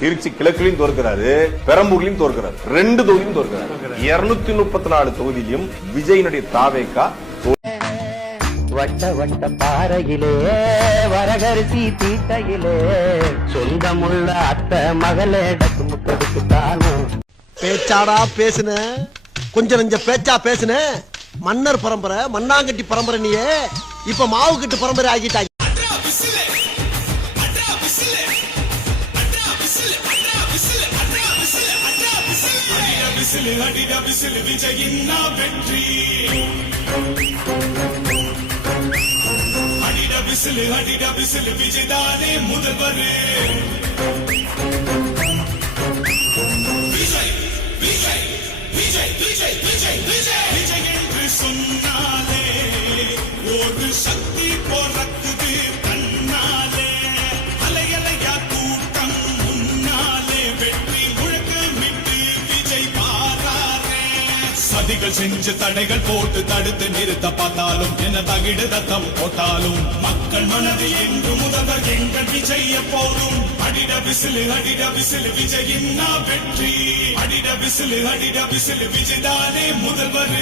திருச்சி கிழக்குலையும் தோற்கிறாரு, பெரம்பூர்லயும் தோற்கிறாரு, 2 தொகுதியும் தோற்கிறாரு. 234 தொகுதியிலும் விஜயினுடைய தாவேக்கா வட்ட வட்ட பாறையிலே வரகரிசி தீட்டையிலே சொந்தமுள்ள அத்தை மகளே டக்கு தானும். பேச்சாடா பேசுன, கொஞ்சம் நெஞ்ச பேச்சா பேசுன. மன்னர் பரம்பரை, மண்ணாங்கட்டி பரம்பரை, நீயே இப்ப மாவு கட்டு பரம்பரை ஆகிட்டாங்க. விஜயின் வெற்றி அடிட விசில் விஜய்தானே முதல்வர். விஜய் விஜய் விஜய் விஜய் விஜய் விஜய் விஜய் என்று சொன்னாலே ஒரு சக்தி போறக்குது தன்னாலே. அலையலையா கூட்டம் முன்னாலே வெற்றி முழக்கமிட்டு விஜய் பாராரே. சதிகள் செஞ்சு தடைகள் போட்டு தடுத்து நிறுத்த பார்த்தாலும் என்ன தகிடு தத்தம் போட்டாலும் மக்கள் மனது என்று முதல்வர் எங்கள் விஜய் எப்போதும். அடிட விசில் விஜயின் வெற்றி. அடிட விசில் விஜய்தானே முதல்வர்.